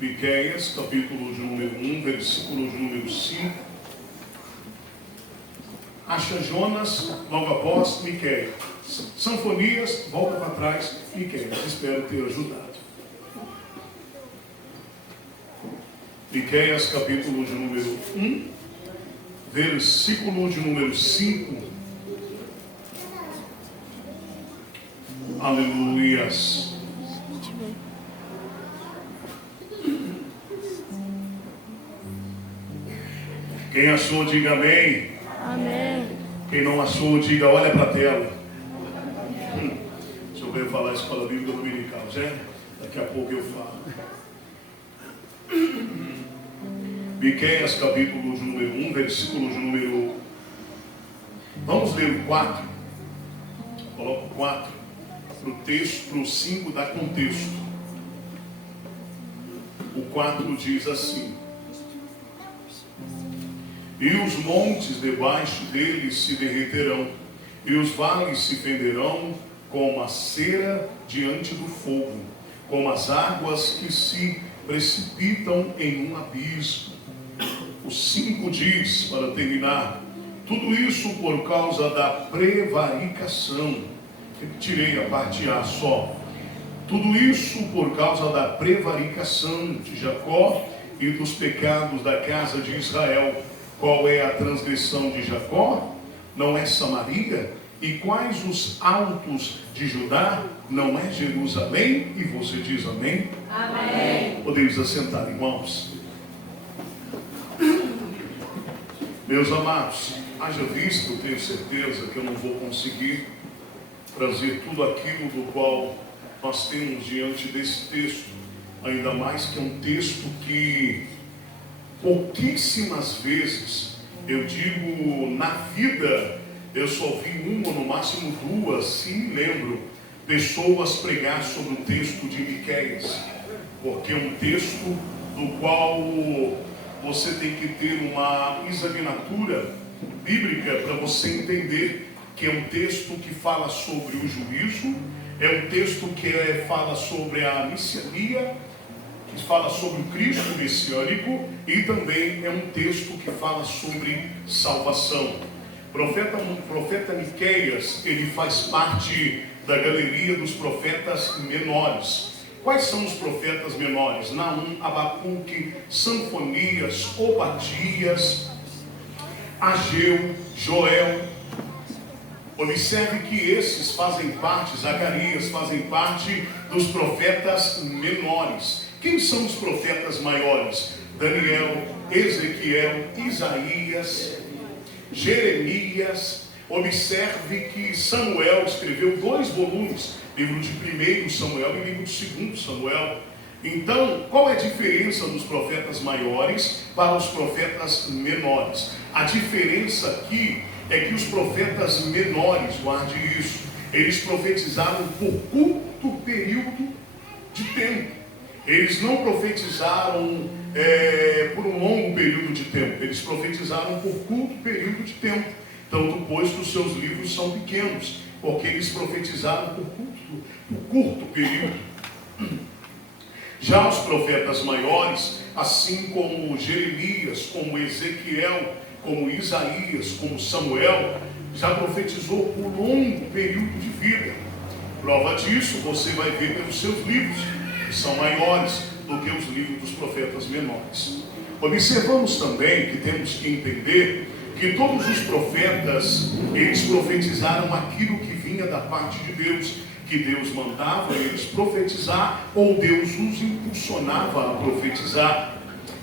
Miqueias, capítulo de número 1, versículo de número 5. Acha Jonas, logo após Miqueias. Sanfonias, volta para trás, Miqueias. Espero ter ajudado. Miqueias, capítulo de número 1, versículo de número 5. Aleluias. Quem achou, diga amém. Amém. Quem não achou, diga olha para a tela. Deixa eu ver falar escola bíblica dominical, já? Daqui a pouco eu falo. Miqueias, capítulo de número 1, versículo de número... Vamos ler o 4. Coloca o 4 para o texto, para o 5 dá contexto. O 4 diz assim: e os montes debaixo deles se derreterão, e os vales se fenderão como a cera diante do fogo, como as águas que se precipitam em um abismo. O 5 diz, para terminar, tudo isso por causa da prevaricação. Repetirei a parte A só. Tudo isso por causa da prevaricação de Jacó e dos pecados da casa de Israel. Qual é a transgressão de Jacó? Não é Samaria? E quais os altos de Judá? Não é Jerusalém? E você diz amém? Amém. Podemos assentar, irmãos. Meus amados, haja vista, eu tenho certeza que eu não vou conseguir trazer tudo aquilo do qual nós temos diante desse texto, ainda mais que é um texto que pouquíssimas vezes, eu digo, na vida, eu só vi uma, no máximo duas, se me lembro, pessoas pregar sobre o texto de Miqueias, porque é um texto do qual você tem que ter uma examinatura bíblica para você entender que é um texto que fala sobre o juízo, é um texto que fala sobre a messiania, que fala sobre o Cristo messiânico, e também é um texto que fala sobre salvação. O profeta Miqueias, ele faz parte da galeria dos profetas menores. Quais são os profetas menores? Naum, Abacuque, Sanfonias, Obadias, Ageu, Joel. Observe que esses fazem parte, Zacarias, fazem parte dos profetas menores. Quem são os profetas maiores? Daniel, Ezequiel, Isaías, Jeremias. Observe que Samuel escreveu 2 volumes, livro de 1 Samuel e livro de 2 Samuel. Então, qual é a diferença dos profetas maiores para os profetas menores? A diferença aqui é que os profetas menores, guarde isso, eles profetizaram por curto período de tempo. Eles não profetizaram por um longo período de tempo. Eles profetizaram por curto período de tempo. Tanto pois que os seus livros são pequenos, porque eles profetizaram por curto período. Já os profetas maiores, assim como Jeremias, como Ezequiel, como Isaías, como Samuel, já profetizou por longo período de vida. Prova disso você vai ver pelos seus livros, que são maiores do que os livros dos profetas menores. Observamos também que temos que entender que todos os profetas, eles profetizaram aquilo que vinha da parte de Deus, que Deus mandava eles profetizar, ou Deus os impulsionava a profetizar.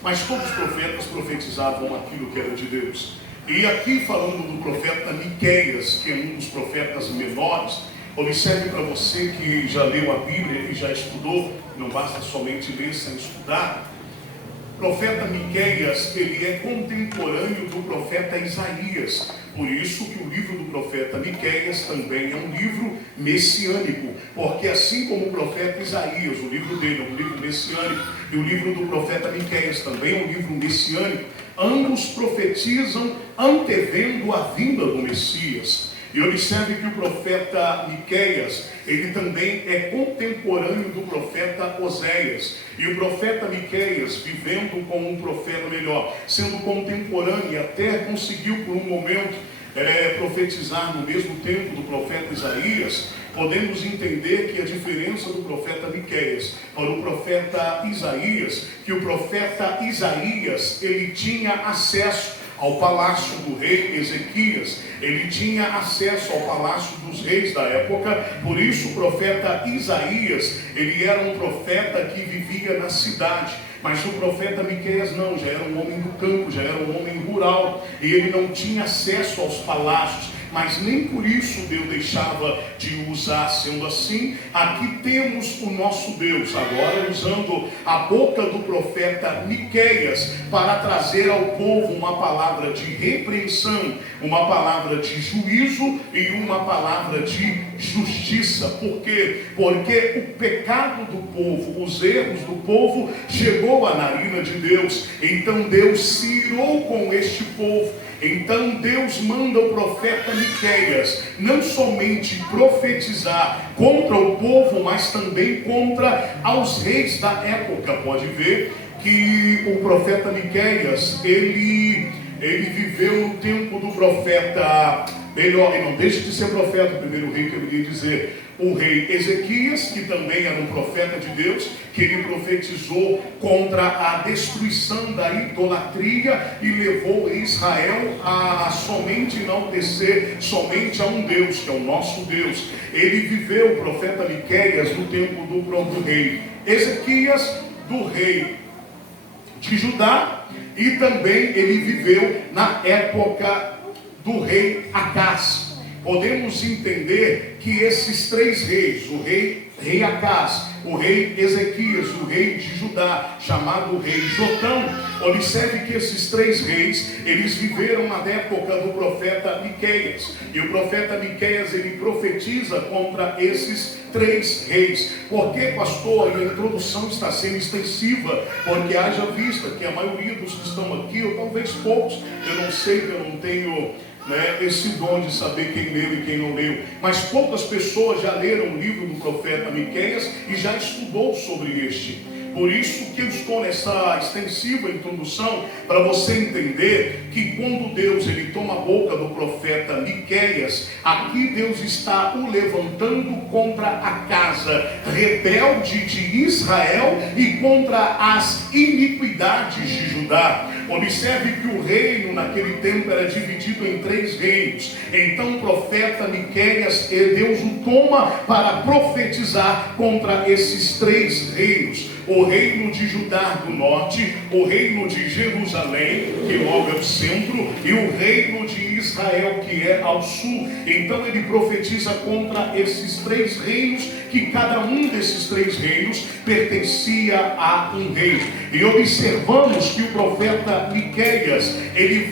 Mas todos os profetas profetizavam aquilo que era de Deus. E aqui falando do profeta Miqueias, que é um dos profetas menores, observe para você que já leu a Bíblia e já estudou, não basta somente ler sem estudar. O profeta Miqueias, ele é contemporâneo do profeta Isaías. Por isso que o livro do profeta Miqueias também é um livro messiânico. Porque assim como o profeta Isaías, o livro dele é um livro messiânico, e o livro do profeta Miqueias também é um livro messiânico, ambos profetizam antevendo a vinda do Messias. E observe que o profeta Miqueias, ele também é contemporâneo do profeta Oséias. E o profeta Miqueias, vivendo como um profeta melhor, sendo contemporâneo e até conseguiu por um momento profetizar no mesmo tempo do profeta Isaías, podemos entender que a diferença do profeta Miqueias para o profeta Isaías, que o profeta Isaías, ele tinha acesso ao palácio do rei Ezequias, ele tinha acesso ao palácio dos reis da época. Por isso o profeta Isaías, ele era um profeta que vivia na cidade. Mas o profeta Miqueias não, já era um homem do campo, já era um homem rural, e ele não tinha acesso aos palácios, mas nem por isso Deus deixava de usar. Sendo assim, aqui temos o nosso Deus, agora usando a boca do profeta Miqueias para trazer ao povo uma palavra de repreensão, uma palavra de juízo e uma palavra de justiça. Por quê? Porque o pecado do povo, os erros do povo, chegou à narina de Deus. Então Deus se irou com este povo. Então Deus manda o profeta Miqueias não somente profetizar contra o povo, mas também contra os reis da época. Pode ver que o profeta Miqueias, ele viveu no tempo do profeta, melhor, e não deixe de ser profeta, o primeiro rei que eu iria dizer, o rei Ezequias, que também era um profeta de Deus, que ele profetizou contra a destruição da idolatria e levou Israel a somente enaltecer somente a um Deus, que é o nosso Deus. Ele viveu, o profeta Miqueias, no tempo do rei Ezequias, do rei de Judá, e também ele viveu na época do rei Acás. Podemos entender que esses três reis, o rei Acás, o rei Ezequias, o rei de Judá, chamado rei Jotão, observe que esses três reis, eles viveram na época do profeta Miqueias. E o profeta Miqueias, ele profetiza contra esses três reis. Por que, pastor? A introdução está sendo extensiva, porque haja vista que a maioria dos que estão aqui, ou talvez poucos, eu não sei, que eu não tenho esse dom de saber quem leu e quem não leu, mas poucas pessoas já leram o livro do profeta Miqueias e já estudou sobre este. Por isso que eu estou nessa extensiva introdução, para você entender que quando Deus ele toma a boca do profeta Miqueias, aqui Deus está o levantando contra a casa rebelde de Israel e contra as iniquidades de Judá. Observe que o reino naquele tempo era dividido em três reinos. Então o profeta Miqueias, Deus o toma para profetizar contra esses três reinos. O reino de Judá do norte, o reino de Jerusalém, que logo é o centro, e o reino de Israel, que é ao sul. Então ele profetiza contra esses três reinos, que cada um desses três reinos pertencia a um rei. E observamos que o profeta Miqueias, ele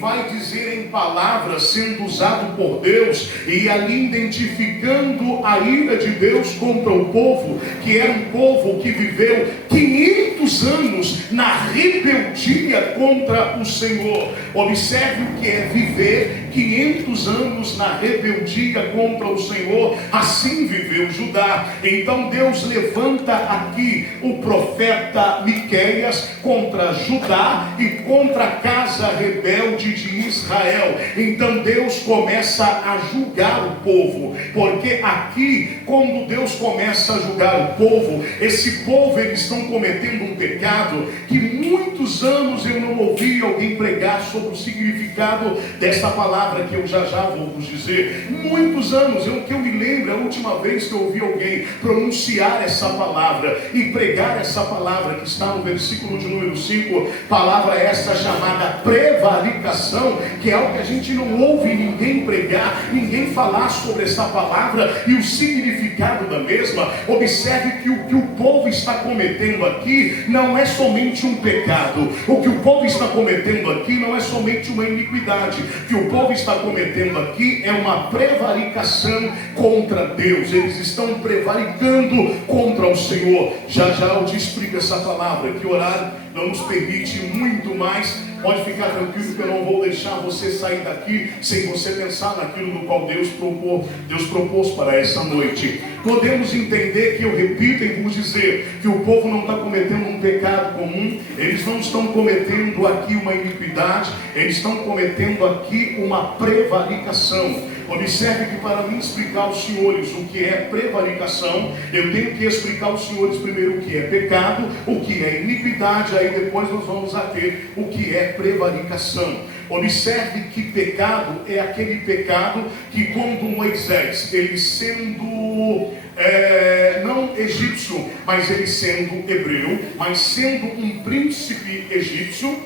vai dizer em palavras, sendo usado por Deus, e ali identificando a ira de Deus contra o povo, que era um povo que viveu 500 anos na rebeldia contra o Senhor. Observe o que é viver 500 anos na rebeldia contra o Senhor. Assim viveu Judá. Então Deus levanta aqui o profeta Miqueias contra Judá e contra a casa rebelde de Israel. Então Deus começa a julgar o povo, porque aqui, quando Deus começa a julgar o povo, esse povo, eles estão cometendo um pecado que muitos anos eu não ouvi alguém pregar sobre o significado dessa palavra, que eu já vou vos dizer. Muitos anos, que eu me lembro, a última vez que eu ouvi alguém pronunciar essa palavra e pregar essa palavra, que está no versículo de número 5, palavra essa chamada prevaricação, que é algo que a gente não ouve ninguém pregar, ninguém falar sobre essa palavra e o significado da mesma. Observe que o que o povo está cometendo aqui não é somente um pecado. O que o povo está cometendo aqui não é somente uma iniquidade. O que o povo está cometendo aqui é uma prevaricação contra Deus. Eles estão prevaricando contra o Senhor. Já eu te explico essa palavra, que o horário não nos permite muito mais Pode ficar tranquilo que eu não vou deixar você sair daqui sem você pensar naquilo do qual Deus propôs para essa noite. Podemos entender que, eu repito e vos dizer, que o povo não está cometendo um pecado comum, eles não estão cometendo aqui uma iniquidade, eles estão cometendo aqui uma prevaricação. Observe que para mim explicar aos senhores o que é prevaricação, eu tenho que explicar aos senhores primeiro o que é pecado, o que é iniquidade, aí depois nós vamos a ter o que é prevaricação. Observe que pecado é aquele pecado que, quando Moisés, ele sendo não egípcio, mas ele sendo hebreu, mas sendo um príncipe egípcio,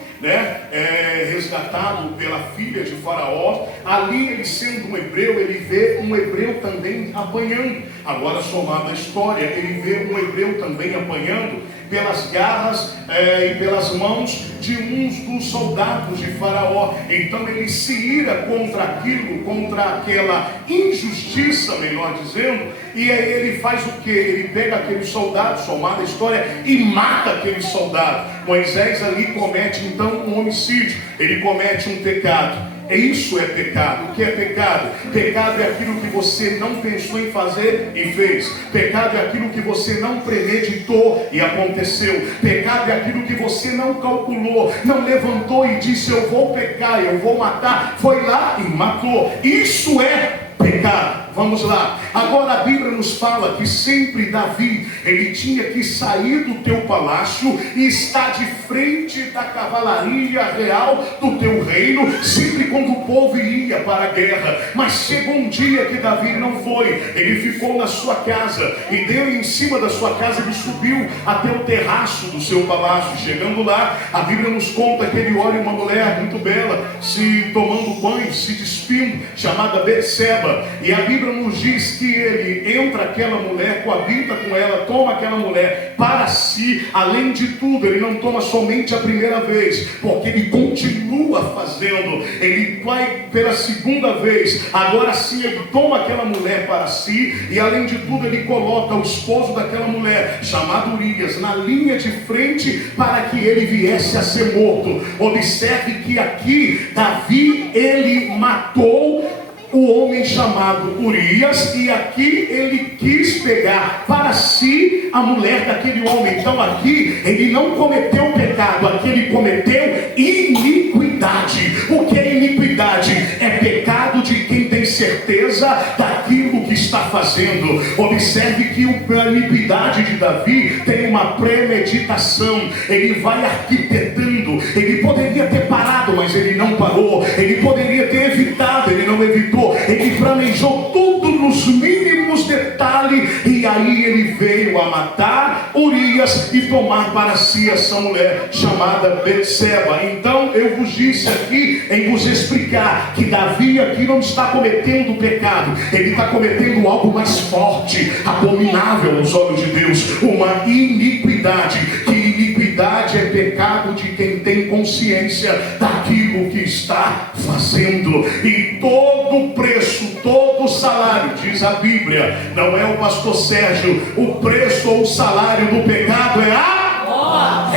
resgatado pela filha de Faraó, ali ele sendo um hebreu, ele vê um hebreu também apanhando. Agora, somado à história, ele vê um hebreu também apanhando pelas garras e pelas mãos de uns dos soldados de Faraó. Então ele se ira contra aquilo, contra aquela injustiça, melhor dizendo, e aí ele faz o que? Ele pega aquele soldado, somado à história, e mata aquele soldado. Moisés ali comete então um homicídio, ele comete um pecado. Isso é pecado. O que é pecado? Pecado é aquilo que você não pensou em fazer e fez. Pecado é aquilo que você não premeditou e aconteceu. Pecado é aquilo que você não calculou, não levantou e disse: eu vou pecar, eu vou matar. Foi lá e matou. Isso é pecado. Vamos lá. Agora a Bíblia nos fala que sempre Davi, ele tinha que sair do teu palácio e estar de frente da cavalaria real do teu reino, sempre quando o povo ia para a guerra. Mas chegou um dia que Davi não foi, ele ficou na sua casa, e deu em cima da sua casa, ele subiu até o terraço do seu palácio. Chegando lá, a Bíblia nos conta que ele olha uma mulher muito bela, se tomando banho, se despindo, chamada Betseba, e a Bíblia nos diz que ele entra aquela mulher, coabita com ela, toma aquela mulher para si. Além de tudo, ele não toma somente a primeira vez, porque ele continua fazendo, ele vai pela segunda vez. Agora sim, ele toma aquela mulher para si, e além de tudo, ele coloca o esposo daquela mulher, chamado Urias, na linha de frente para que ele viesse a ser morto. Observe que aqui Davi, ele matou o homem chamado Urias, e aqui ele quis pegar para si a mulher daquele homem. Então aqui ele não cometeu pecado, aqui ele cometeu iniquidade. O que é iniquidade? É pecado de quem tem certeza daquilo que está fazendo. Observe que a iniquidade de Davi tem uma premeditação. Ele vai arquitetando. Ele poderia ter parado, mas ele não parou. Ele poderia ter evitado, ele não evitou. Ele planejou tudo nos mínimos detalhes, e aí ele veio a matar Urias e tomar para si essa mulher chamada Betseba. Então eu vos disse aqui, em vos explicar, que Davi aqui não está cometendo pecado, ele está cometendo algo mais forte, abominável aos olhos de Deus, uma iniquidade. Que iniquidade é pecado de quem tem consciência daquilo que está fazendo. E todo preço, todo salário, diz a Bíblia, não é o pastor Sérgio, o preço ou o salário do pecado é a morte.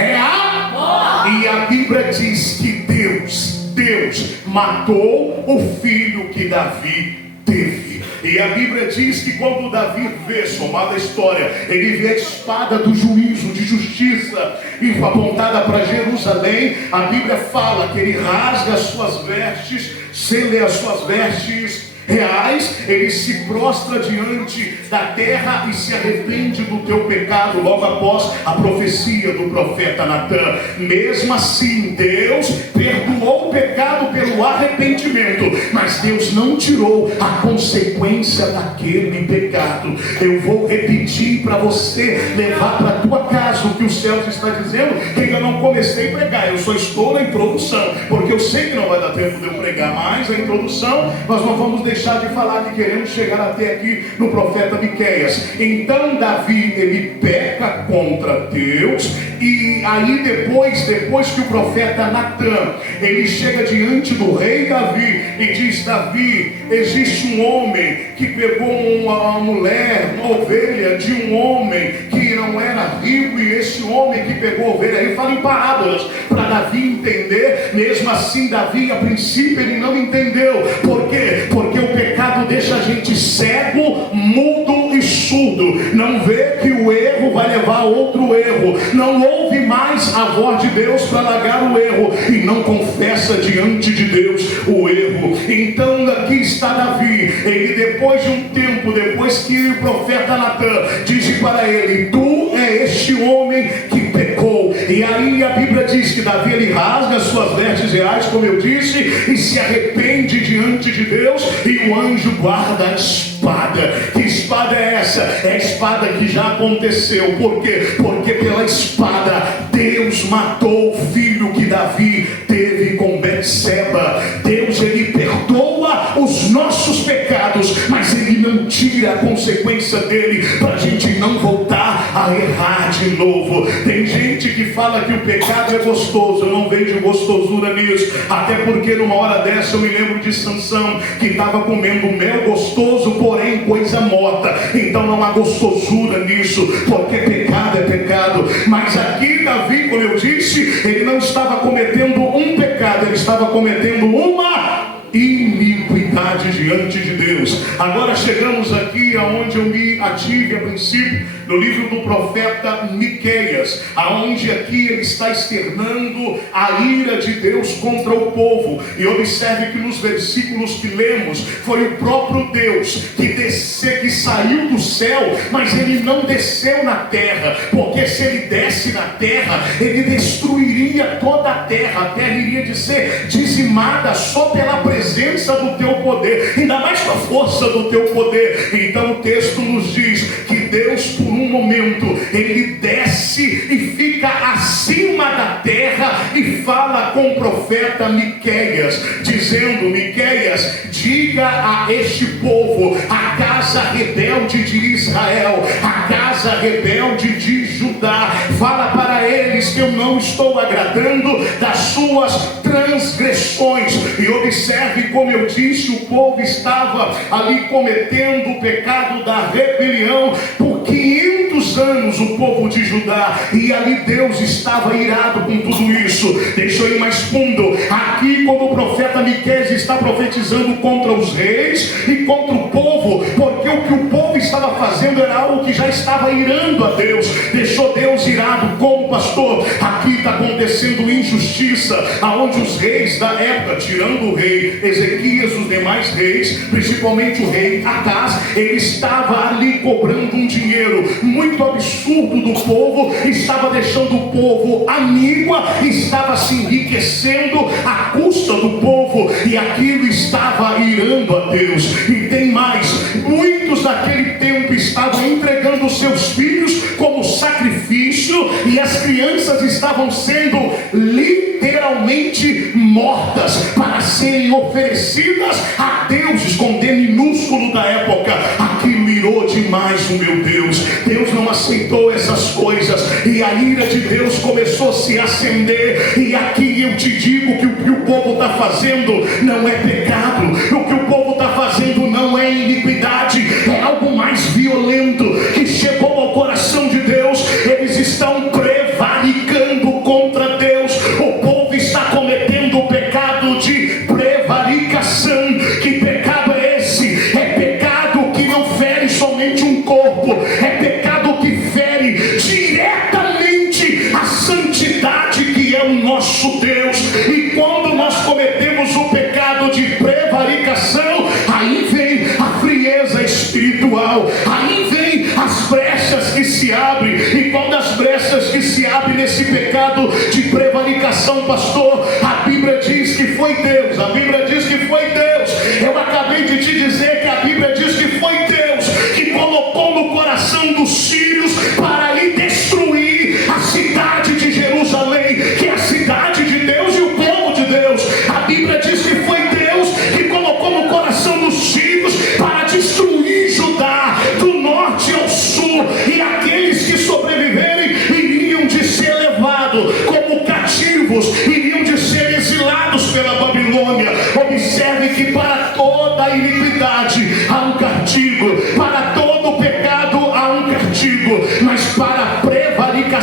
E a Bíblia diz que Deus matou o filho que Davi teve. E a Bíblia diz que quando Davi vê, somada a história, ele vê a espada do juízo, de justiça, e apontada para Jerusalém, a Bíblia fala que ele rasga as suas vestes, cele as suas vestes reais, ele se prostra diante da terra e se arrepende do teu pecado, logo após a profecia do profeta Natã. Mesmo assim, Deus perdoou o pecado pelo arrependimento, mas Deus não tirou a consequência daquele pecado. Eu vou repetir para você levar para a tua casa o que o céu está dizendo, que ainda não comecei a pregar, eu só estou na introdução, porque eu sei que não vai dar tempo de eu pregar mais a introdução. Nós não vamos deixar de falar que queremos chegar até aqui no profeta Miqueias. Então Davi, ele peca contra Deus, e aí depois que o profeta Natã, ele chega diante do rei Davi e diz: Davi, existe um homem que pegou uma mulher, uma ovelha de um homem que não não era rico, e esse homem que pegou ovelha, aí fala em parábolas, para Davi entender. Mesmo assim, Davi, a princípio, ele não entendeu. Por quê? Porque o pecado deixa a gente cego, mudo e surdo. Não vê que o erro vai levar a outro erro. Não ouve mais a voz de Deus para largar o erro, e não confessa diante de Deus o erro. Então aqui está Davi. Ele, depois de um tempo, depois que o profeta Natan disse para ele: tu é este homem que pecou. E aí a Bíblia diz que Davi, ele rasga as suas vestes reais, como eu disse, e se arrepende diante de Deus, e o anjo guarda a espada. Que espada é essa? É a espada que já aconteceu. Por quê? Porque pela espada Deus matou o filho que Davi teve com Betseba. Deus, ele perdoa os nossos pecados, mas ele não tira a consequência dele, para a gente não voltar a errar de novo. Tem gente que fala que o pecado é gostoso. Eu não vejo gostosura nisso, até porque numa hora dessa eu me lembro de Sansão, que estava comendo mel gostoso, porém coisa morta. Então não há gostosura nisso, porque pecado é pecado. Mas aqui Davi, como eu disse, ele não estava cometendo um pecado, ele estava cometendo uma iniquidade diante de Deus. Agora chegamos aqui aonde eu me ative a princípio, no livro do profeta Miqueias, aonde aqui ele está externando a ira de Deus contra o povo. E observe que nos versículos que lemos, foi o próprio Deus que saiu do céu, mas ele não desceu na terra, porque se ele desce na terra, ele destruiria toda a terra iria de ser dizimada só pela presença do teu poder, ainda mais com a força do teu poder. Então o texto nos diz que Deus, por um momento, ele desce e fica acima da terra e fala com o profeta Miqueias, dizendo: Miqueias, diga a este povo, a casa rebelde de Israel, a casa rebelde de Judá, fala para eles que eu não estou agradando das suas transgressões. E observe como eu disse, o povo estava ali cometendo o pecado da rebelião por 500 anos, o povo de Judá, e ali Deus estava irado com tudo isso. Deixa eu ir mais fundo. Aqui, quando o profeta Miqueias está profetizando contra os reis e contra o povo, porque o que o povo estava fazendo era algo que já estava irando a Deus, deixou Deus irado. Como, pastor? Aqui está acontecendo injustiça, aonde os reis da época, tirando o rei Ezequias, os demais reis, principalmente o rei Acaz, ele estava ali cobrando um dinheiro muito absurdo do povo, estava deixando o povo à míngua, estava se enriquecendo à custa do povo, e aquilo estava irando a Deus. E tem mais, muitos naquele tempo estavam entregando seus filhos como sacrifício, e as crianças estavam sendo literalmente mortas para serem oferecidas a deuses com D minúsculo da época. Aquilo irou demais o meu Deus. Deus não aceitou essas coisas, e a ira de Deus começou a se acender. E aqui eu te digo que o que o povo está fazendo não é pecado, o que o povo está fazendo não é iniquidade, é algo mais violento que chegou ao coração de Deus. Eles estão prevaricando contra Deus. O povo está cometendo o pecado de prevaricação. Que pecado é esse? É pecado que não fere somente um corpo, é pecado que fere diretamente a santidade que é o nosso Deus. E quando nós cometemos o pecado de prevaricação, aí vem a frieza espiritual, aí vem as brechas que se abrem. E quando as brechas que se abrem nesse pecado de prevaricação, pastor, a Bíblia diz que foi Deus. A Bíblia diz que foi Deus. Eu acabei de te dizer que a Bíblia diz que foi Deus que colocou no coração dos sírios para ali destruir a cidade de Jerusalém, que é a cidade de Deus e o povo de Deus. A Bíblia diz que foi Deus que colocou no coração dos sírios para destruir Judá, do norte ao sul, e aqueles que sobreviverem iriam de ser levados como cativos, iriam de ser exilados pela Babilônia. Observe que para toda iniquidade há um castigo, para todo pecado há um castigo, mas para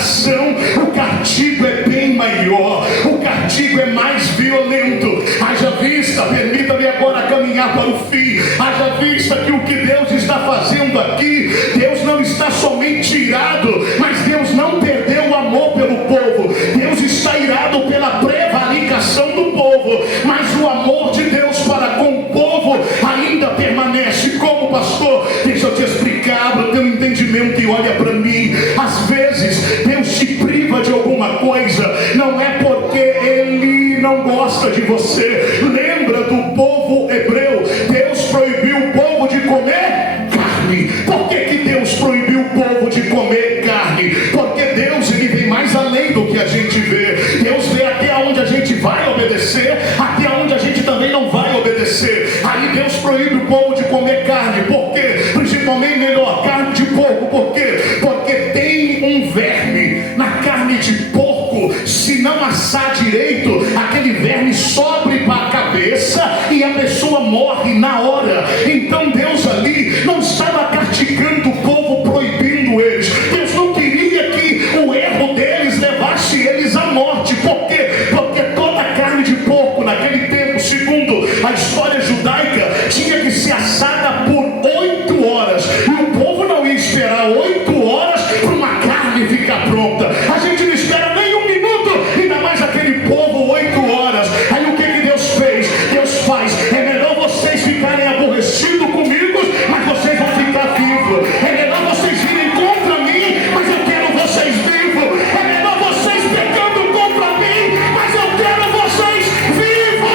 nação, o castigo é bem maior, o castigo é mais violento. Haja vista, permita-me agora caminhar para o fim, haja vista que o que Deus está fazendo aqui, Deus não está somente irado, mas Deus não perdeu o amor pelo povo. Deus está irado pela prevaricação do povo, mas o amor de Deus para com o povo ainda permanece. Como, pastor? Deixa eu te explicar para o teu entendimento e olha para mim. Às vezes Deus te priva de alguma coisa, não é porque Ele não gosta de você. Lembra do povo hebreu? Deus proibiu o povo de comer carne. Por que Deus proibiu o povo de comer carne? Porque Deus, Ele vem mais além do que a gente vê. Deus vê até onde a gente vai obedecer, até onde a gente também não vai obedecer. Aí Deus proíbe o povo de comer carne. Por quê? Principalmente melhor, carne de porco. Por quê? Porque tem um verme na carne de porco. Se não assar direito, aquele verme sobe para a cabeça e a pessoa morre na hora. Então Deus ali não estava castigando o povo, proibindo eles. Deus não queria que o erro deles levasse eles à morte. Por quê? Porque toda a carne de porco naquele tempo, segundo a história judaica, tinha que ser assada por 8 horas. E o povo não ia esperar 8 horas para uma carne ficar pronta. A gente não espera nem um minuto, ainda mais aquele povo 8 horas. Aí o que Deus fez? Deus faz: é melhor vocês ficarem aborrecidos comigo, mas vocês vão ficar vivos. É melhor vocês virem contra mim, mas eu quero vocês vivos. É melhor vocês pecando contra mim, mas eu quero vocês vivos.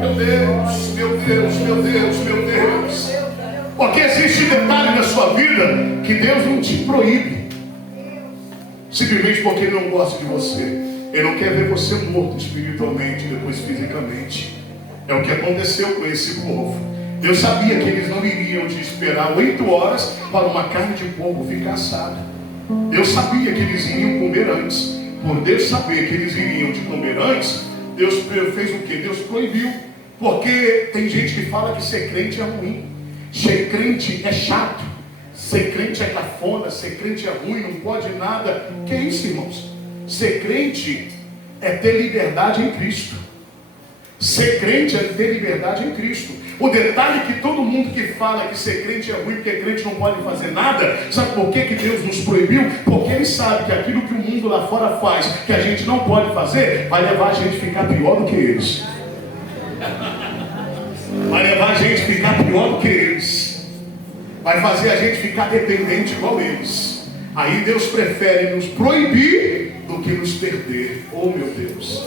Meu Deus, meu Deus, meu Deus, meu Deus. Porque existe detalhe na sua vida que Deus não te proíbe, simplesmente porque Ele não gosta de você. Ele não quer ver você morto espiritualmente, depois fisicamente. É o que aconteceu com esse povo. Deus sabia que eles não iriam de esperar 8 horas para uma carne de porco ficar assada. Deus sabia que eles iriam comer antes. Por Deus saber que eles iriam de comer antes, Deus fez o que? Deus proibiu. Porque tem gente que fala que ser crente é ruim, ser crente é chato, ser crente é cafona, ser crente é ruim, não pode nada. Que isso, irmãos? Ser crente é ter liberdade em Cristo. Ser crente é ter liberdade em Cristo. O detalhe é que todo mundo que fala que ser crente é ruim, porque crente não pode fazer nada, sabe por que Deus nos proibiu? Porque Ele sabe que aquilo que o mundo lá fora faz, que a gente não pode fazer, vai levar a gente a ficar pior do que eles. Vai levar a gente a ficar pior do que eles. Vai fazer a gente ficar dependente igual eles. Aí Deus prefere nos proibir do que nos perder. Oh, meu Deus,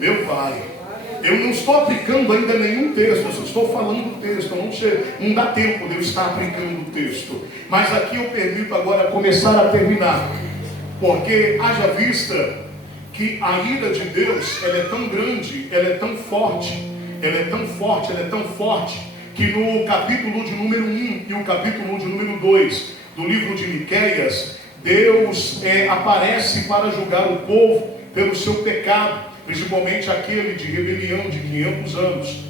meu Pai, eu não estou aplicando ainda nenhum texto, eu só estou falando do texto. Não dá tempo de eu estar aplicando o texto, mas aqui eu permito agora começar a terminar. Porque haja vista que a ira de Deus, ela é tão grande, ela é tão forte, ela é tão forte, ela é tão forte, que no capítulo de número 1 e o capítulo de número 2 do livro de Miqueias, Deus aparece para julgar o povo pelo seu pecado, principalmente aquele de rebelião de 500 anos,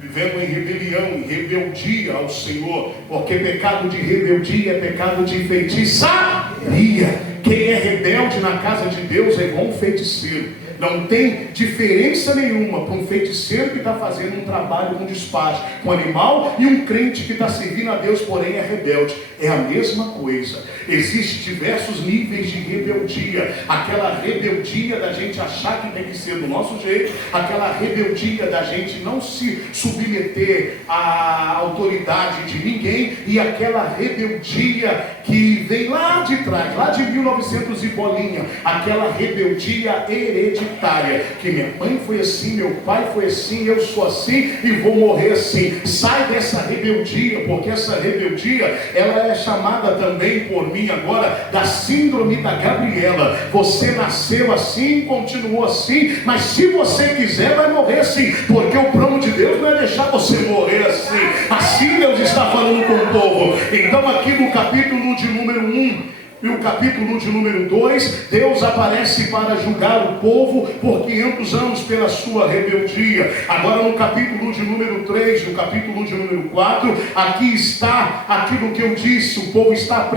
vivendo em rebelião, em rebeldia ao Senhor, porque pecado de rebeldia é pecado de feitiçaria. Quem é rebelde na casa de Deus é igual um feiticeiro. Não tem diferença nenhuma para um feiticeiro que está fazendo um trabalho com despacho com animal e um crente que está servindo a Deus, porém é rebelde. É a mesma coisa. Existem diversos níveis de rebeldia. Aquela rebeldia da gente achar que tem que ser do nosso jeito, aquela rebeldia da gente não se submeter à autoridade de ninguém, e aquela rebeldia que vem lá de trás, lá de 1900 e bolinha, aquela rebeldia hereditária, que minha mãe foi assim, meu pai foi assim, eu sou assim e vou morrer assim. Sai dessa rebeldia, porque essa rebeldia, ela é chamada também por mim agora da síndrome da Gabriela. Você nasceu assim, continuou assim, mas se você quiser vai morrer assim, porque o plano de Deus não é deixar você morrer assim. Assim Deus está falando com o povo. Então aqui no capítulo de número 1, E o capítulo de número 2, Deus aparece para julgar o povo por 500 anos pela sua rebeldia. Agora no capítulo de número 3, no capítulo de número 4, aqui está aquilo que eu disse: o povo está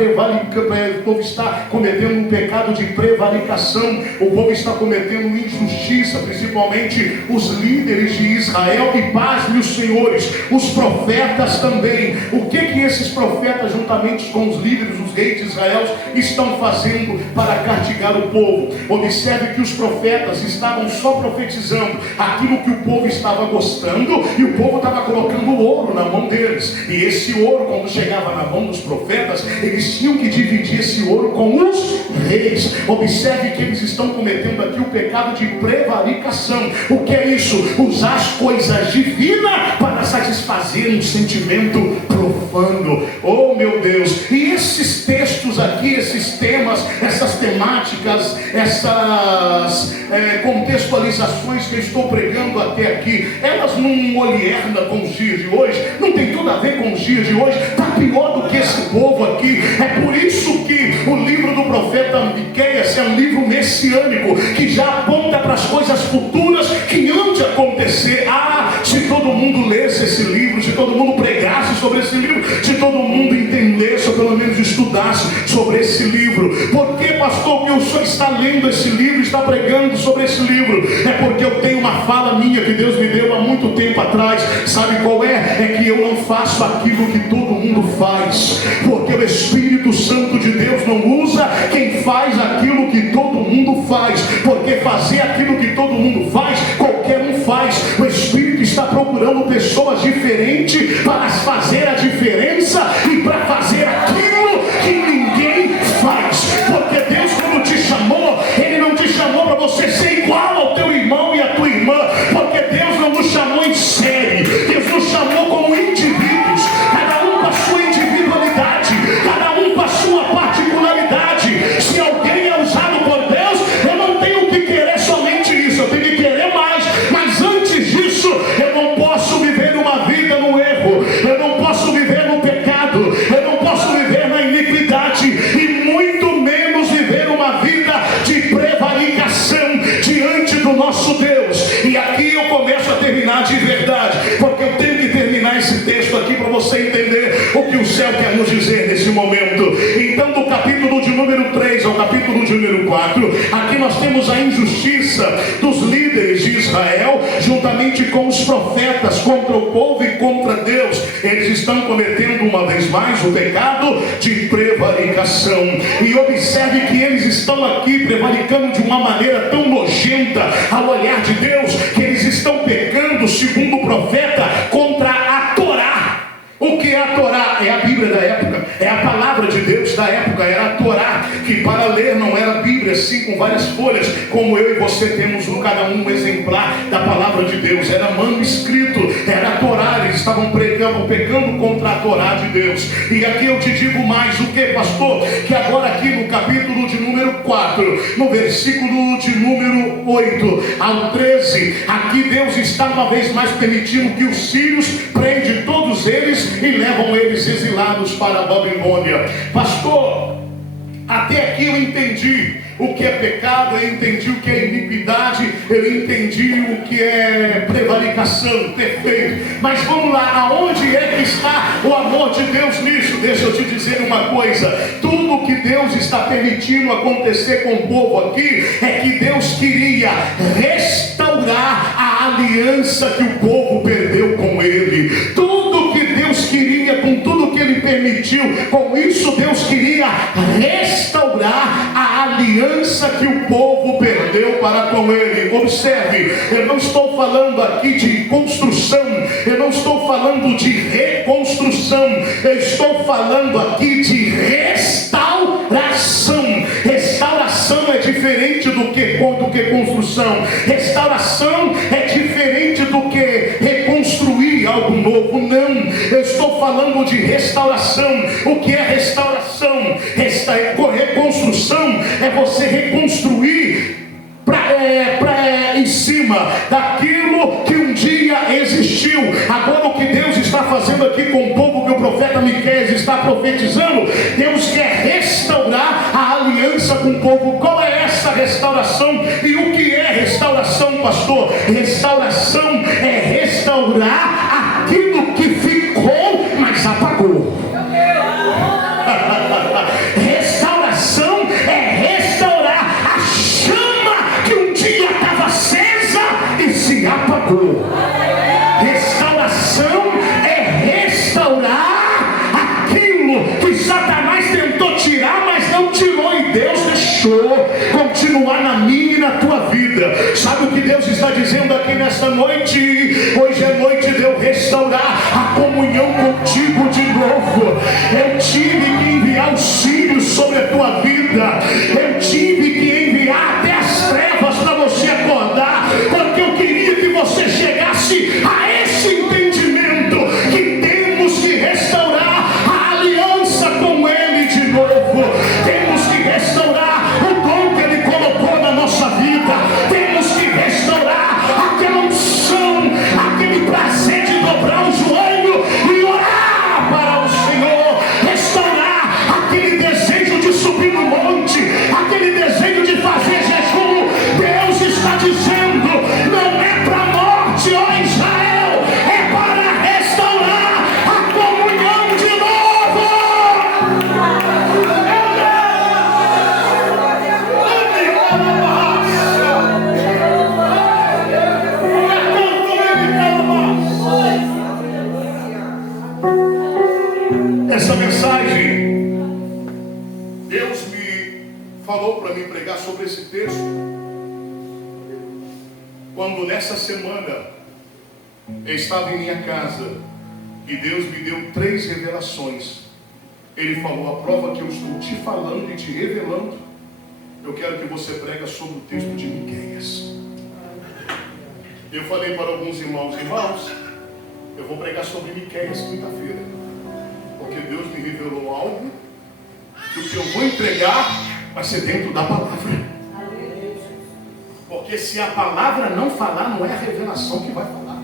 cometendo um pecado de prevaricação, o povo está cometendo injustiça, principalmente os líderes de Israel, e pasme os senhores, os profetas também. O que esses profetas, juntamente com os líderes, os reis de Israel, estão fazendo para castigar o povo? Observe que os profetas estavam só profetizando aquilo que o povo estava gostando, e o povo estava colocando ouro na mão deles, e esse ouro, quando chegava na mão dos profetas, eles tinham que dividir esse ouro com os reis. Observe que eles estão cometendo aqui o pecado de prevaricação. O que é isso? Usar as coisas divinas para satisfazer um sentimento profano. Oh meu Deus! E esses textos aqui, esses temas, essas temáticas, essas contextualizações que eu estou pregando até aqui, elas não olierna com os dias de hoje, não tem tudo a ver com os dias de hoje, está pior do que esse povo aqui. É por isso que o livro do profeta Miqueias é um livro messiânico, que já aponta para as coisas futuras que hão de acontecer. Se todo mundo lesse esse livro, se todo mundo pregasse sobre esse livro, se todo mundo entendesse, ou pelo menos estudasse sobre esse livro. Por que, pastor, que o senhor está lendo esse livro, está pregando sobre esse livro? É porque eu tenho uma fala minha que Deus me deu há muito tempo atrás. Sabe qual é? É que eu não faço aquilo que todo mundo faz, porque o Espírito Santo de Deus não usa quem faz aquilo que todo mundo faz, porque fazer aquilo que todo mundo faz, qualquer um faz. O Espírito está procurando pessoas diferentes para fazer a diferença e para fazer aquilo que ninguém faz. Porque Deus, quando te chamou, Ele não te chamou para você ser igual ao teu irmão e à tua irmã, porque Deus não nos chamou em série, Deus nos chamou como indivíduos, cada um com a sua individualidade, cada um com a sua particularidade. Se alguém é usado por Deus, eu não tenho que querer somente isso, eu tenho que querer mais. Mas antes disso, eu não posso viver uma vida no erro, eu não posso viver no pecado, eu não posso viver na iniquidade, e muito menos viver uma vida de prevaricação diante do nosso Deus. E aqui eu começo a terminar de verdade, porque eu tenho que terminar esse texto aqui para você entender o que o céu quer nos dizer nesse momento. Então, do capítulo de número 3 ao capítulo de número 4, aqui nós temos a injustiça dos líderes de Israel, juntamente com os profetas, contra o povo e contra Deus. Eles estão cometendo uma vez mais o pecado de prevaricação. E observe que eles estão aqui prevaricando de uma maneira tão nojenta ao olhar de Deus, que eles estão pecando, segundo o profeta, contra a Torá. O que é a Torá? É a Bíblia da época, é a palavra de Deus da época, era a Torá, que para ler não era a Bíblia assim com várias folhas, como eu e você temos cada um exemplar da palavra de Deus, era manuscrito, era a Torá. Eles estavam pecando contra a Torá de Deus. E aqui eu te digo mais, o que, pastor? Que agora aqui no capítulo de número 4, no versículo de número 8 ao 13, aqui Deus está uma vez mais permitindo que os sírios prendem todos eles e levam eles exilados para a Babilônia. Pastor, até aqui eu entendi o que é pecado, eu entendi o que é iniquidade, eu entendi o que é prevaricação, perfeito. Mas vamos lá, aonde é que está o amor de Deus nisso? Deixa eu te dizer uma coisa: tudo que Deus está permitindo acontecer com o povo aqui, é que Deus queria restaurar a aliança que o povo perdeu com Ele. Tudo que Deus queria, com tudo que Ele permitiu, com isso Deus queria restaurar a aliança que o povo perdeu para com Ele. Observe, eu não estou falando aqui de construção, eu não estou falando de reconstrução, eu estou falando aqui de restauração. Restauração é diferente do que construção. Restauração é diferente do que reconstruir algo novo. Não, eu estou falando de restauração. O que é restauração? Reconstrução é você reconstruir em cima daquilo que um dia existiu. Agora o que Deus está fazendo aqui com o povo, que o profeta Miqueias está profetizando, Deus quer restaurar a restaurar aquilo que ficou, mas apagou. Restauração é restaurar a chama que um dia estava acesa e se apagou. Restauração é restaurar aquilo que Satanás tentou tirar, mas não tirou, e Deus deixou continuar na minha e na tua vida. Sabe o que Deus está dizendo aqui nesta noite? Hoje é noite de eu restaurar a comunhão contigo de novo. Eu tive que enviar os cílios sobre a tua vida. Eu tive que enviar até as trevas para você acordar, porque eu queria que você chegasse a esse entendimento que temos que restaurar a aliança com Ele de novo. Temos que restaurar o dom que Ele colocou na nossa vida. Temos que restaurar aquela unção, aquele prazer de dobrar o joelho e orar para o Senhor. Restaurar aquele desejo de subir no monte, aquele desejo de fazer jejum. Deus está dizendo: não é para a morte, ó Israel, é para restaurar a comunhão de novo. Essa mensagem, Deus me falou para mim pregar sobre esse texto quando nessa semana eu estava em minha casa e Deus me deu 3 revelações. Ele falou: a prova que eu estou te falando e te revelando, eu quero que você pregue sobre o texto de Miqueias. Eu falei para alguns irmãos: eu vou pregar sobre Miqueias quinta-feira, porque Deus me revelou algo que o que eu vou entregar vai ser dentro da palavra. Porque se a palavra não falar, não é a revelação que vai falar.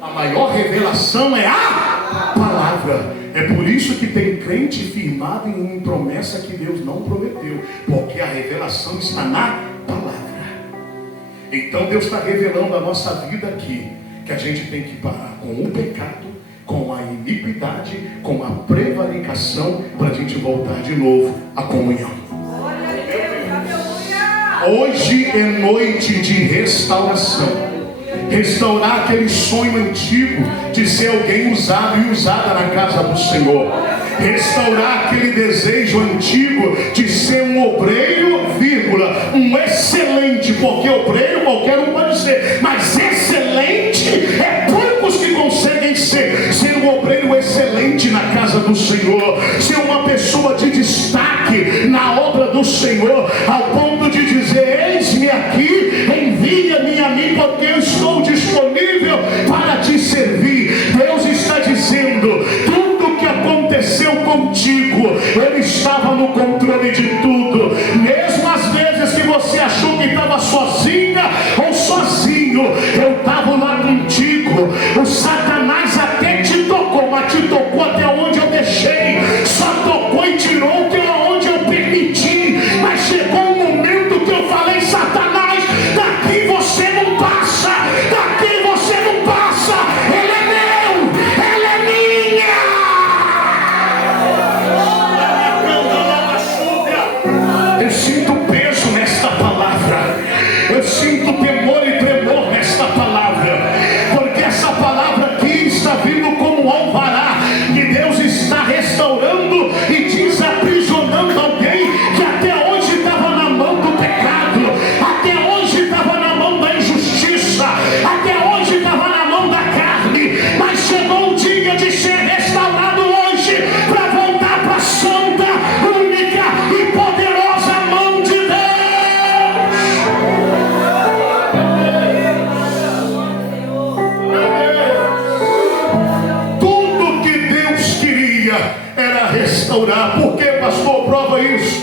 A maior revelação é a palavra. É por isso que tem crente firmado em promessa que Deus não prometeu, porque a revelação está na palavra. Então Deus está revelando a nossa vida aqui, que a gente tem que parar com o pecado, com a iniquidade, com a prevaricação, para a gente voltar de novo à comunhão. Hoje é noite de restauração. Restaurar aquele sonho antigo de ser alguém usado e usada na casa do Senhor. Restaurar aquele desejo antigo de ser um obreiro, vírgula, um excelente, porque obreiro qualquer um pode ser, mas excelente é poucos que conseguem ser um obreiro excelente na casa do Senhor, ser uma pessoa de destaque na obra do Senhor, ao ponto de dizer: eis-me aqui, envia-me a mim, porque eu estou disponível para te servir. Deus está dizendo: tudo que aconteceu contigo, Ele estava no controle de tudo. Mesmo às vezes que você achou que estava sozinha ou sozinho, eu estava lá contigo. O Satanás até te tocou, mas te tocou até onde eu deixei. Só tocou e tirou até onde eu permiti. Mas chegou um momento que eu falei: Satanás, daqui você não passa, daqui você não passa. Ele é meu, ele é minha. Eu sinto peso nesta palavra. Eu sinto temor e tremor nesta palavra, porque essa palavra aqui está vindo como alvará, que Deus está restaurando e desaprisionando alguém que até hoje estava na mão do pecado, até hoje estava na mão da injustiça, até hoje estava na mão da carne, mas chegou o dia de ser restaurado hoje, para voltar para a santa, única e poderosa mão de Deus. Tudo que Deus queria era restaurar. Por que, pastor? Prova isso.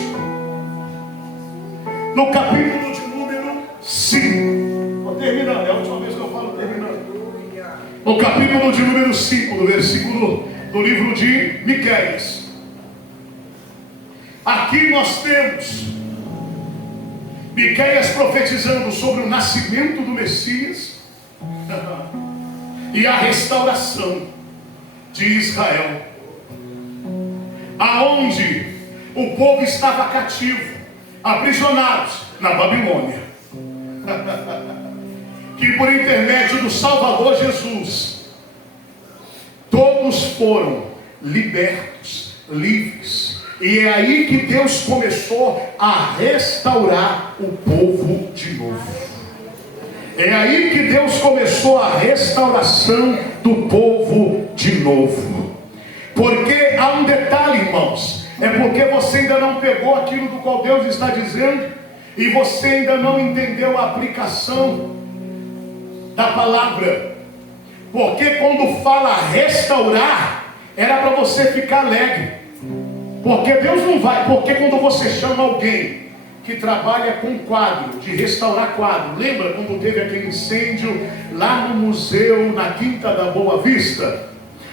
No capítulo de número 5. Vou terminar, é a última vez que eu falo terminando. No capítulo de número 5, no versículo do livro de Miqueias. Aqui nós temos Miqueias profetizando sobre o nascimento do Messias. e a restauração de Israel, aonde o povo estava cativo, aprisionados na Babilônia, que por intermédio do Salvador Jesus, todos foram libertos, livres. E é aí que Deus começou a restaurar o povo de novo. É aí que Deus começou a restauração do povo de novo. Porque há um detalhe, irmãos, é porque você ainda não pegou aquilo do qual Deus está dizendo, e você ainda não entendeu a aplicação da palavra. Porque quando fala restaurar, era para você ficar alegre. Porque Deus não vai, porque quando você chama alguém que trabalha com quadro, de restaurar quadro, lembra quando teve aquele incêndio lá no museu, na Quinta da Boa Vista?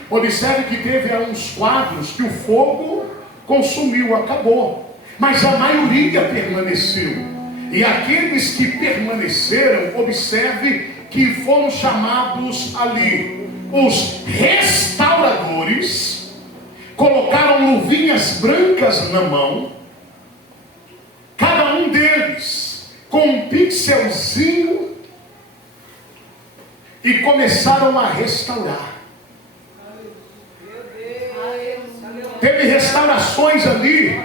Observe que teve uns quadros que o fogo consumiu, acabou, mas a maioria permaneceu. E aqueles que permaneceram, observe que foram chamados ali os restauradores, colocaram luvinhas brancas na mão, cada um deles com um pixelzinho, e começaram a restaurar. Teve restaurações ali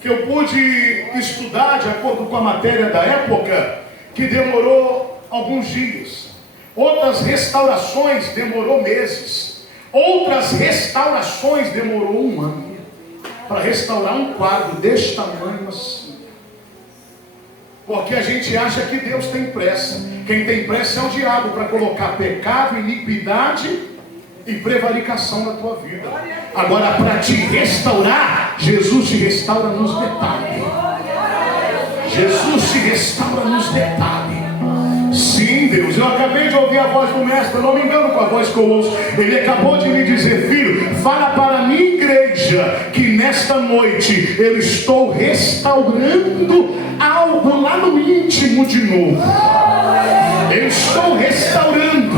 que eu pude estudar de acordo com a matéria da época, que demorou alguns dias. Outras restaurações demorou meses. Outras restaurações demorou um ano para restaurar um quadro deste tamanho assim. Porque a gente acha que Deus tem pressa. Quem tem pressa é o diabo para colocar pecado, iniquidade e prevaricação na tua vida. Agora, para te restaurar, Jesus te restaura nos detalhes. Jesus te restaura nos detalhes. Sim, Deus, eu acabei de ouvir a voz do mestre, eu não me engano com a voz que eu ouço. Ele acabou de me dizer: filho, fala para a minha igreja que nesta noite eu estou restaurando algo lá no íntimo de novo. Eu estou restaurando,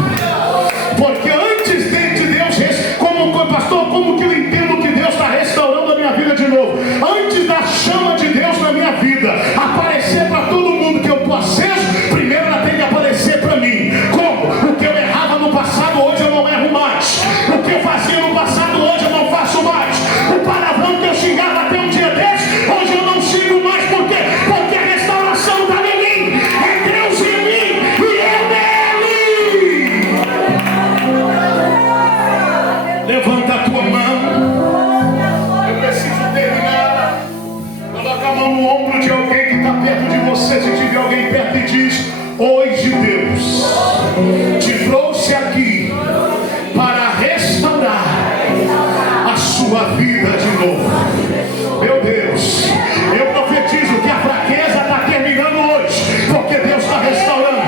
porque antes de Deus, como pastor, como que eu entendo que Deus está restaurando a minha vida de novo? Antes da chama de Deus na minha vida aparecer para todo mundo que eu estou aceso, primeiro ela tem que aparecer para mim. Como? O que eu errava no passado, hoje eu não erro mais. O que eu fazia no passado, hoje eu não faço mais. O palavrão que eu xingava até um dia desse, hoje eu não xingo mais. Por quê? Porque a restauração está em mim. É Deus em mim e eu nele. Levanta a tua mão. Eu preciso terminar. Coloca a mão no ombro de alguém que está perto de você. Se tiver alguém perto e diz: hoje Deus te trouxe aqui para restaurar a sua vida de novo. Meu Deus, eu profetizo que a fraqueza está terminando hoje, porque Deus está restaurando.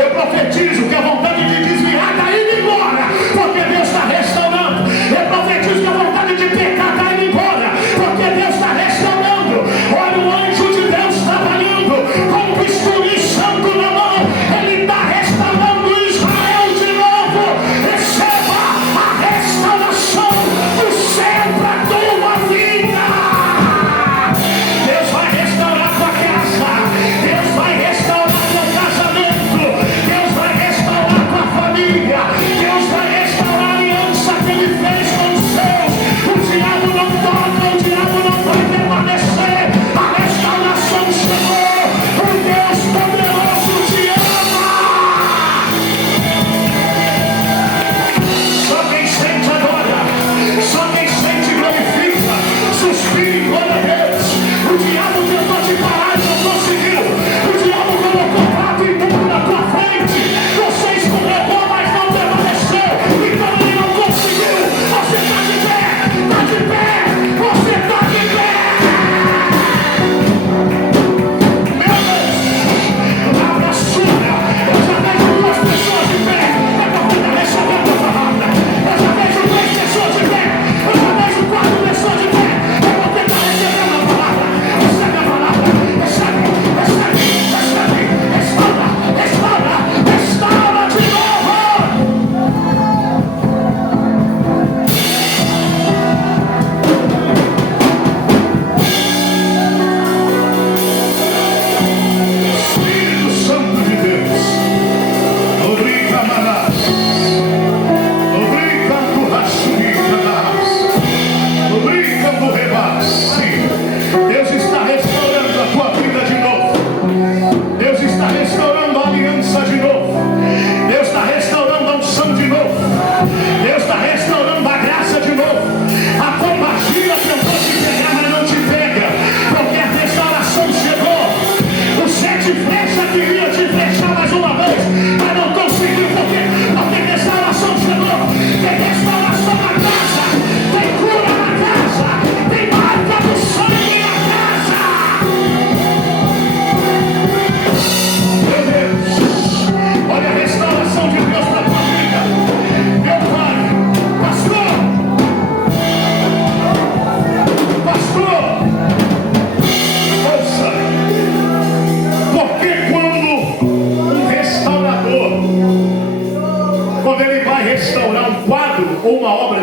Eu profetizo que a vontade de desviar está indo embora, porque Deus está restaurando. Eu profetizo que a vontade de pecar está indo embora, porque Deus está restaurando. Olha o anjo de Deus trabalhando com o bisturi santo na mão. Ele está restaurando Israel de novo. Receba a restauração do céu para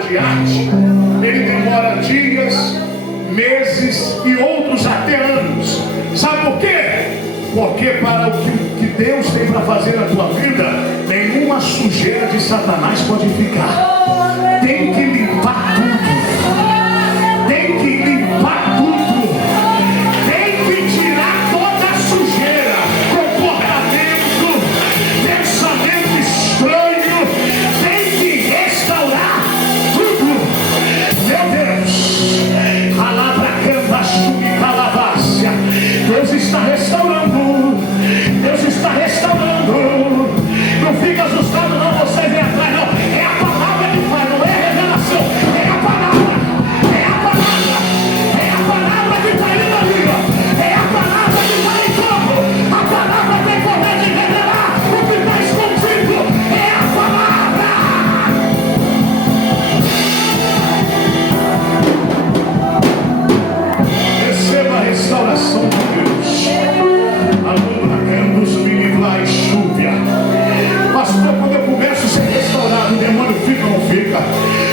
de arte, ele demora dias, meses e outros até anos. Sabe por quê? Porque para o que Deus tem para fazer na tua vida, nenhuma sujeira de Satanás pode ficar. Tem que limpar tudo. Tem que limpar tudo. Tem que tirar toda a sujeira, comportamento, pensamento estranho. Tem que restaurar tudo. Meu Deus, palavra canta, chuva, calabácia. Deus está restaurando. Deus está restaurando. Não fica assustado não, você vem atrás não. É a palavra que faz, não é a revelação. É a palavra. É a palavra. É a palavra que está indo ali, ó. É a palavra que está em campo. A palavra tem poder de revelar o que está escondido. É a palavra. Receba a restauração de Deus. Pastor, quando eu começo a ser restaurado, o demônio fica ou não fica?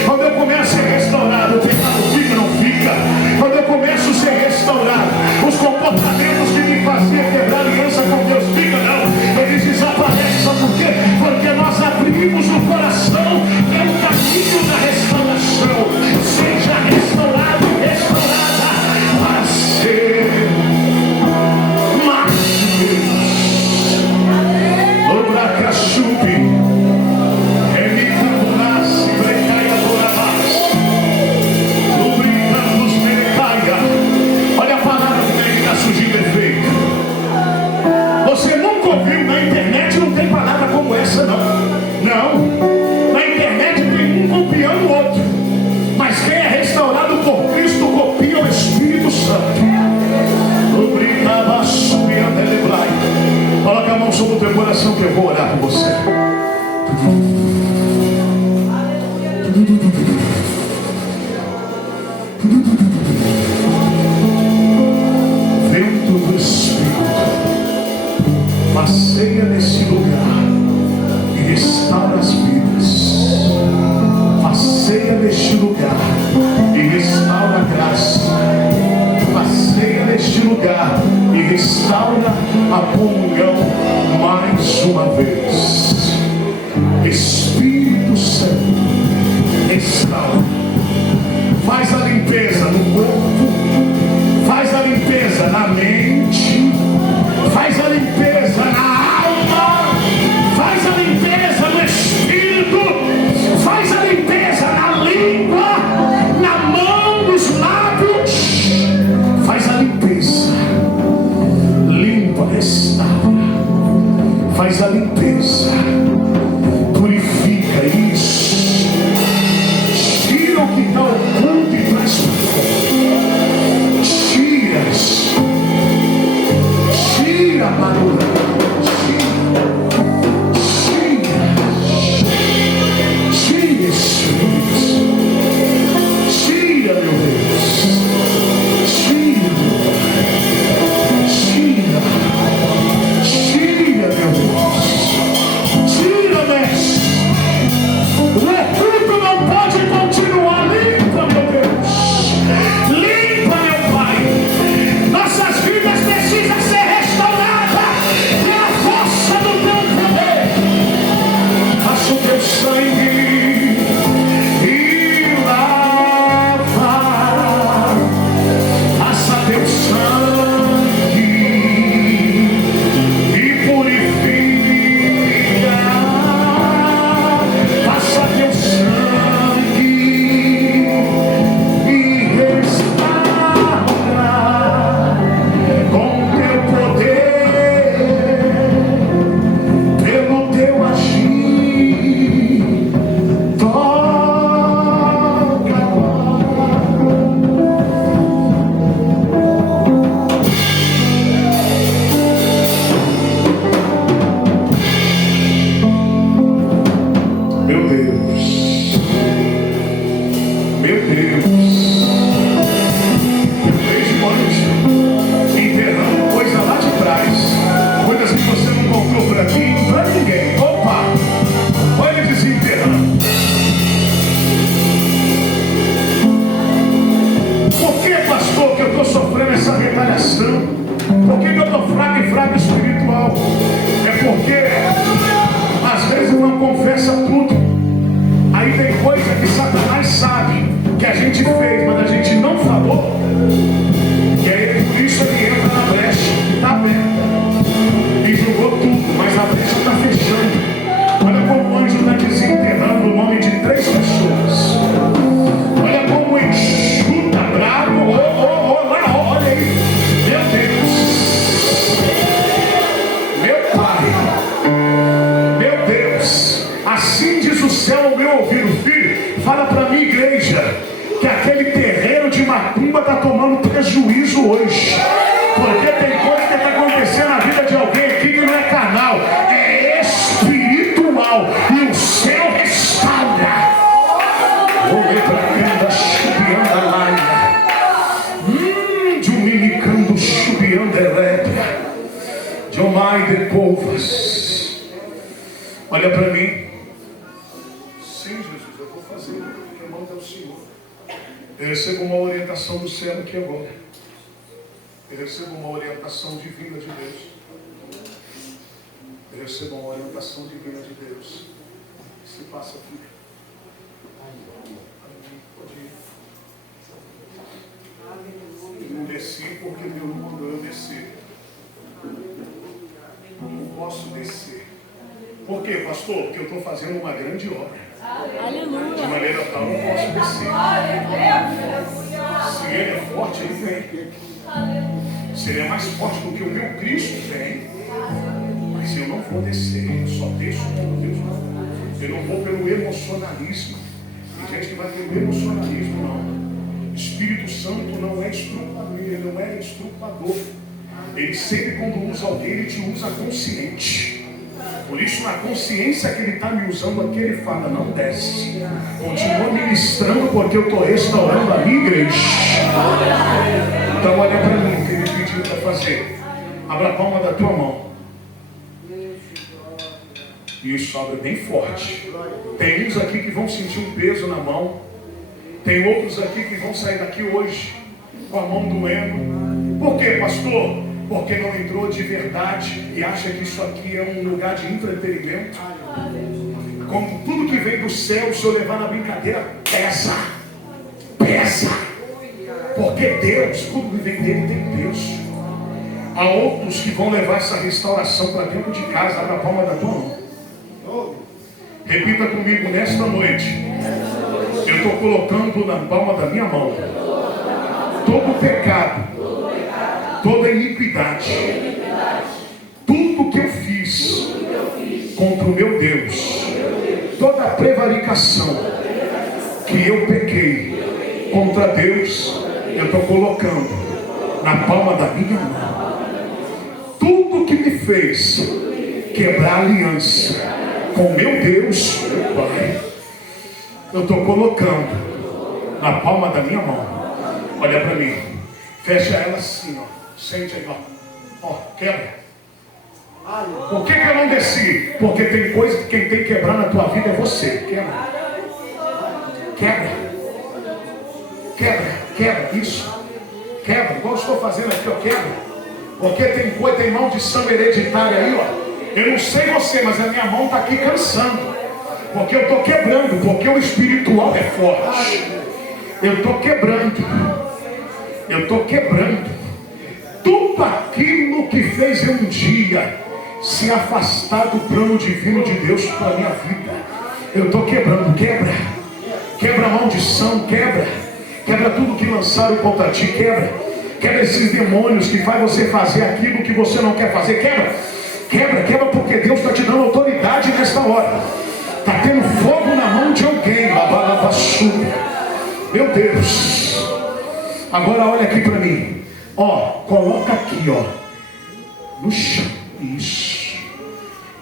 Quando eu começo a ser restaurado, o pecado fica ou não fica? Quando eu começo a ser restaurado, os comportamentos que me faziam quebrar aliança com Deus fica não, eles desaparecem. Sabe por quê? Porque nós abrimos o coração, é o caminho da restauração. Seja restaurado e restaurada para ser mais de Deus. Olha a palavra que tem que está surgindo efeito. Você nunca ouviu na internet, não tem palavra como essa não. Não, na internet tem um copiando o outro, mas quem é restaurado por Cristo copia o Espírito Santo. Coloca a mão sobre o teu coração que eu vou orar por você. Vento do Espírito, passeia nesse lugar e restaura as vidas. Passeia neste lugar e restaura a graça. Passeia neste lugar e restaura a comunhão mais uma vez. Espírito Santo, restaura. Faz a limpeza no corpo, faz a limpeza na mente, faz a limpeza na alma, faz a limpeza no espírito, faz a limpeza na língua, na mão, nos lábios. Faz a limpeza, limpa, restaura, faz a limpeza, purifica isso, tira o que está oculto e traz para fora, tira para o lado, tira Espírito, tira meu Deus. Tira, meu Deus. Tira, mestre. O oculto não pode continuar. Limpa, meu Deus. Limpa, meu Pai. Nossas vidas precisam ser restauradas pela força do teu poder. Passa o teu sangue e lava. Passa teu sangue e purifica. Passa teu sangue e restaura com teu poder, pelo teu agir. Toca agora. Meu Deus, meu Deus, desde quando enterrando coisa lá de trás, coisas que você não comprou por aqui, para ninguém. Opa, olha ele desenterrando. gente fez, mas a gente não falou. E aí por isso ele entra na brecha que está aberta. E jogou tudo, mas a brecha está fechando. Olha como o anjo está desenterrando o nome de 3 pessoas. Olha como enxuta bravo. Olha aí. Meu Deus. Meu Pai. Meu Deus. Assim diz o céu ao meu ouvido. Filho, fala para mim, igreja, que aquele terreiro de macumba está tomando prejuízo hoje. Porque tem coisa que está acontecendo na vida de alguém aqui que não é carnal, é espiritual. E o céu restaura. Dominicando, chubiando elétrica. Jomai de povas. Olha para mim. Sim, Jesus, eu vou fazer. Porque manda o Senhor. Eu recebo uma orientação do céu aqui agora. Eu recebo uma orientação divina de Deus. Eu recebo uma orientação divina de Deus. Se passa aqui. Pode ir. Eu desci porque Deus mandou eu descer. Não posso descer. Por quê, pastor? Porque eu estou fazendo uma grande obra. Aleluia. De maneira tal, eu não posso descer. Se ele é forte, ele vem. Se ele é mais forte do que o meu Cristo, vem. Mas eu não vou descer. Eu só desço como Deus manda. Eu não vou pelo emocionalismo. Tem gente que vai pelo emocionalismo, não. Espírito Santo não é estrupador, ele não é estrupador. Ele sempre, quando usa alguém, ele te usa consciente. Por isso, na consciência que ele está me usando aqui, ele fala: não desce. Continua ministrando, porque eu estou restaurando a minha igreja. Então, olha para mim o que ele pediu para fazer. Abra a palma da tua mão. Isso, abre bem forte. Tem uns aqui que vão sentir um peso na mão. Tem outros aqui que vão sair daqui hoje com a mão doendo. Por quê, pastor? Porque não entrou de verdade e acha que isso aqui é um lugar de entretenimento. Como tudo que vem do céu, se eu levar na brincadeira, pesa. Pesa. Porque Deus, tudo que vem dele tem peso. Há outros que vão levar essa restauração para dentro de casa. Abra a palma da tua mão. Repita comigo nesta noite. Eu estou colocando na palma da minha mão todo pecado, toda iniquidade, tudo que eu fiz contra o meu Deus, toda a prevaricação que eu pequei contra Deus, eu estou colocando na palma da minha mão. Tudo que me fez quebrar a aliança com meu Deus, meu Pai, eu estou colocando na palma da minha mão. Olha para mim. Fecha ela assim, ó. Sente aí, ó. Ó, quebra. Por que eu não desci? Porque tem coisa que quem tem que quebrar na tua vida é você. Quebra. Quebra. Quebra. Quebra. Isso. Quebra. Igual eu estou fazendo aqui, ó. Quebra. Porque tem coisa, tem maldição hereditária aí, ó. Eu não sei você, mas a minha mão está aqui cansando. Porque eu estou quebrando, porque o espiritual é forte. Eu estou quebrando. Eu estou quebrando. Tudo aquilo que fez eu um dia se afastar do plano divino de Deus para a minha vida. Eu estou quebrando. Quebra. Quebra a maldição, quebra. Quebra tudo que lançaram contra ti, quebra. Quebra esses demônios que faz você fazer aquilo que você não quer fazer, quebra. Quebra, quebra, porque Deus está te dando autoridade nesta hora. Está tendo fogo na mão de alguém. Meu Deus. Agora olha aqui para mim. Ó, coloca aqui, ó, no chão. Isso.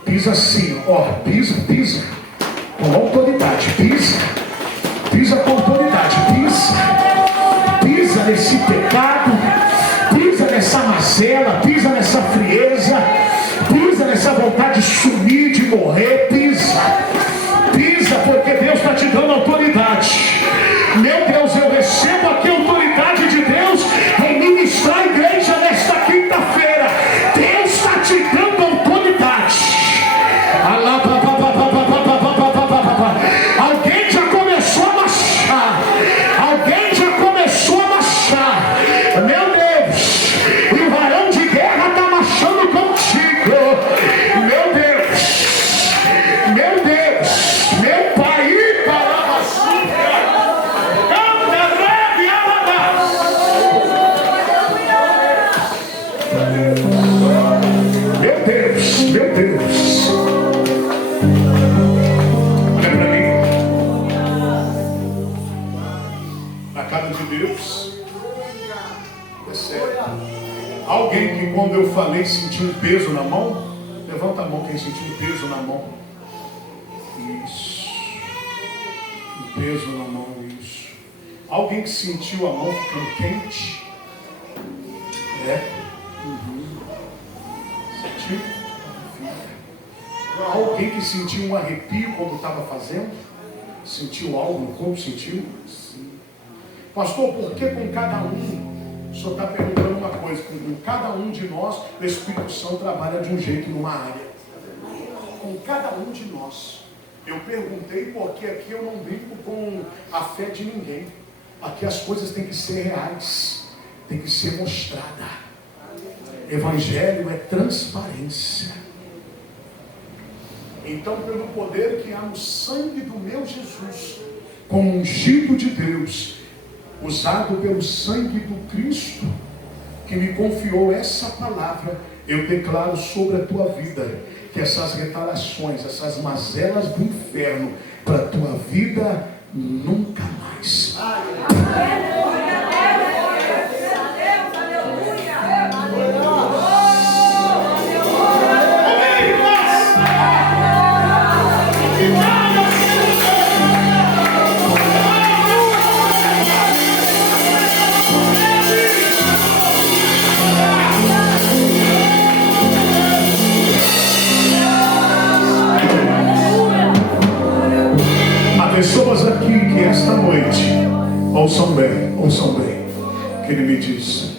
Pisa assim, ó. Pisa, pisa. Com autoridade. Pisa. Pisa com autoridade. Pisa. Pisa nesse pecado. Pisa nessa mazela. Pisa nessa frieza. Pisa nessa vontade de sumir, de morrer. Pisa. Pisa, porque Deus está te dando autoridade. Meu Deus, eu recebo aqui a autoridade de Deus em ministrar a igreja nesta quinta-feira. Deus está te dando autoridade. Alguém já começou a marchar. Alguém casa de Deus. É sério. Alguém que quando eu falei sentiu um peso na mão? Levanta a mão quem sentiu um peso na mão. Isso. Um peso na mão, isso. Alguém que sentiu a mão ficando quente? É. Sentiu? Alguém que sentiu um arrepio quando estava fazendo? Sentiu algo no corpo? Sentiu? Sim. Pastor, por que com cada um? O senhor está perguntando uma coisa. Com cada um de nós, o Espírito Santo trabalha de um jeito numa área. Com cada um de nós. Eu perguntei porque aqui eu não brinco com a fé de ninguém. Aqui as coisas têm que ser reais. Tem que ser mostrada. Evangelho é transparência. Então, pelo poder que há no sangue do meu Jesus, como ungido de Deus, usado pelo sangue do Cristo, que me confiou essa palavra, eu declaro sobre a tua vida, que essas retaliações, essas mazelas do inferno, para a tua vida, nunca mais. Pessoas aqui que esta noite ouçam bem, que ele me diz: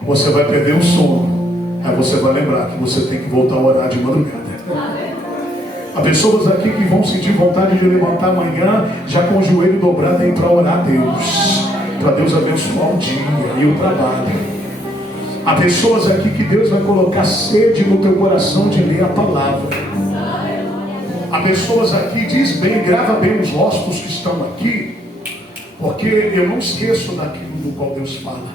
você vai perder o sono, aí você vai lembrar que você tem que voltar a orar de madrugada. Há pessoas aqui que vão sentir vontade de levantar amanhã já com o joelho dobrado e para orar a Deus, para Deus abençoar o dia e o trabalho. Há pessoas aqui que Deus vai colocar sede no teu coração de ler a palavra. Há pessoas aqui, diz bem, grava bem os rostos que estão aqui, porque eu não esqueço daquilo do qual Deus fala.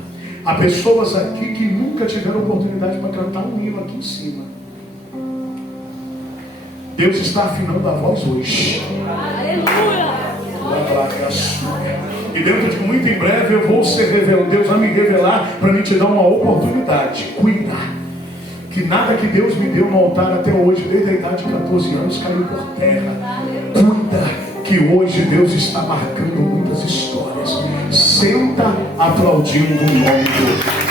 Há pessoas aqui que nunca tiveram oportunidade para cantar um hino aqui em cima. Deus está afinando a voz hoje. Aleluia! E dentro de muito em breve eu vou ser revelado. Deus vai me revelar para me te dar uma oportunidade. Cuidar. Que nada que Deus me deu no altar até hoje, desde a idade de 14 anos, caiu por terra. Cuida que hoje Deus está marcando muitas histórias. Senta aplaudindo o nome de Deus.